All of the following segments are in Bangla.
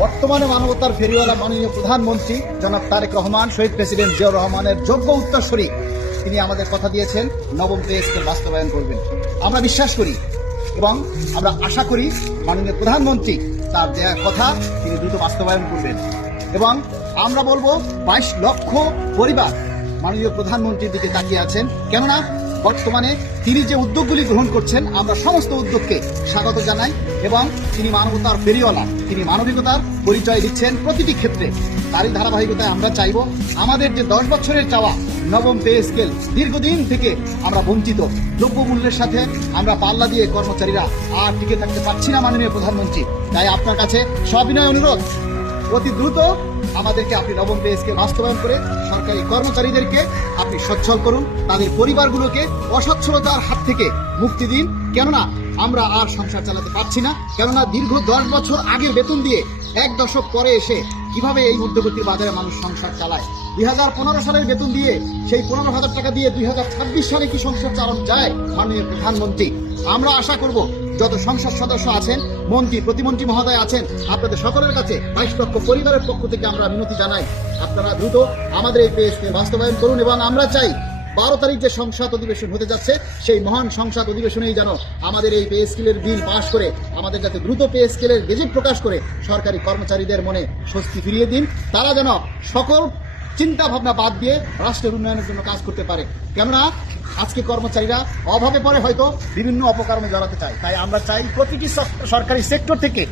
বর্তমানে মানবতার ফেরিওয়ালা মাননীয় প্রধানমন্ত্রী জনাব তারেক রহমান, শহীদ প্রেসিডেন্ট জিয়াউর রহমানের যোগ্য উত্তরসূরি, তিনি আমাদের কথা দিয়েছেন নবম পে স্কেল বাস্তবায়ন করবেন। আমরা বিশ্বাস করি এবং আমরা আশা করি মাননীয় প্রধানমন্ত্রী তার দেওয়া কথা তিনি দ্রুত বাস্তবায়ন করবেন। এবং আমরা বলবো 22 লক্ষ পরিবার মাননীয় প্রধানমন্ত্রীর দিকে তাকিয়ে আছেন, কেননা বর্তমানে তিনি যে উদ্যোগগুলি গ্রহণ করছেন আমরা সমস্ত উদ্যোগকে স্বাগত জানাই এবং তিনি মানবতার ফেরিওয়ালা, তিনি মানবিকতার পরিচয় দিচ্ছেন প্রতিটি ক্ষেত্রে। তারই ধারাবাহিকতায় আমরা চাইব আমাদের যে 10 বছরের চাওয়া নবম পে স্কেল, দীর্ঘদিন থেকে আমরা বঞ্চিত, দ্রব্যমূল্যের সাথে আমরা পাল্লা দিয়ে কর্মচারীরা আর টিকে থাকতে পারছি না মাননীয় প্রধানমন্ত্রী। তাই আপনার কাছে সবিনয় অনুরোধ, অতি দ্রুত আমাদেরকে আপনি নবম পে স্কেল বাস্তবায়ন করে সরকারি কর্মচারীদেরকে আপনি সচ্ছল করুন, তাদের পরিবারগুলোকে অসচ্ছলতার হাত থেকে মুক্তি দিন। কেননা আমরা আর সংসার চালাতে পারছি না, কেননা দীর্ঘ 10 বছর আগের বেতন দিয়ে 1 দশক পরে এসে কিভাবে এই মধ্যবর্তী বাজারে মানুষ সংসার চালায়। 2015 সালের বেতন দিয়ে সেই 15,000 টাকা দিয়ে 2026 সালে কি সংসার চালানো যায় মাননীয় প্রধানমন্ত্রী? আমরা আশা করব যত সংসদ সদস্য আছেন, মন্ত্রী, প্রতিমন্ত্রী মহোদয় আছেন, আপনাদের সকলের কাছে 22 লক্ষ পরিবারের পক্ষ থেকে আমরা মিনতি জানাই, আপনারা দ্রুত আমাদের এই পে স্কেল বাস্তবায়ন করুন। এবং আমরা চাই 12 তারিখ যে সংসদ অধিবেশন হতে যাচ্ছে সেই মহান সংসদ অধিবেশনেই যেন আমাদের এই পে স্কেলের বিল পাশ করে আমাদের যাতে দ্রুত পে স্কেলের গেজেট প্রকাশ করে সরকারি কর্মচারীদের মনে স্বস্তি ফিরিয়ে দিন, তারা যেন সকল চিন্তা ভাবনা বাদ দিয়ে রাষ্ট্রের উন্নয়নের জন্য কাজ করতে পারে। কেননা আজকে কর্মচারীরা অভাবে পরে হয়তো বিভিন্ন অপকর্মে জড়াতে চায়। তাই আমরা চাই প্রতিটি সরকারি সেক্টর থেকে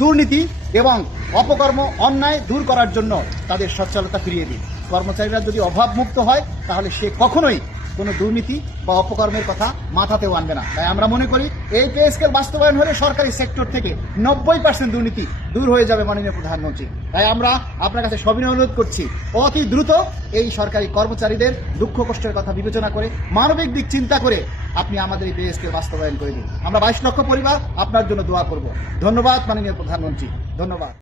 দুর্নীতি এবং অপকর্ম, অন্যায় দূর করার জন্য তাদের সচ্ছলতা ফিরিয়ে দিন। কর্মচারীরা যদি অভাবমুক্ত হয় তাহলে সে কখনোই কোনো দুর্নীতি বা অপকর্মের কথা মাথাতেও আনবে না। তাই আমরা মনে করি এই পে স্কেল বাস্তবায়ন হলে সরকারি সেক্টর থেকে 90% দুর্নীতি দূর হয়ে যাবে মাননীয় প্রধানমন্ত্রী। তাই আমরা আপনার কাছে সবিনয় অনুরোধ করছি, অতি দ্রুত এই সরকারি কর্মচারীদের দুঃখ কষ্টের কথা বিবেচনা করে, মানবিক দিক চিন্তা করে আপনি আমাদের এই পে স্কেল বাস্তবায়ন করে দিন। আমরা 22 লক্ষ পরিবার আপনার জন্য দোয়া করব। ধন্যবাদ মাননীয় প্রধানমন্ত্রী, ধন্যবাদ।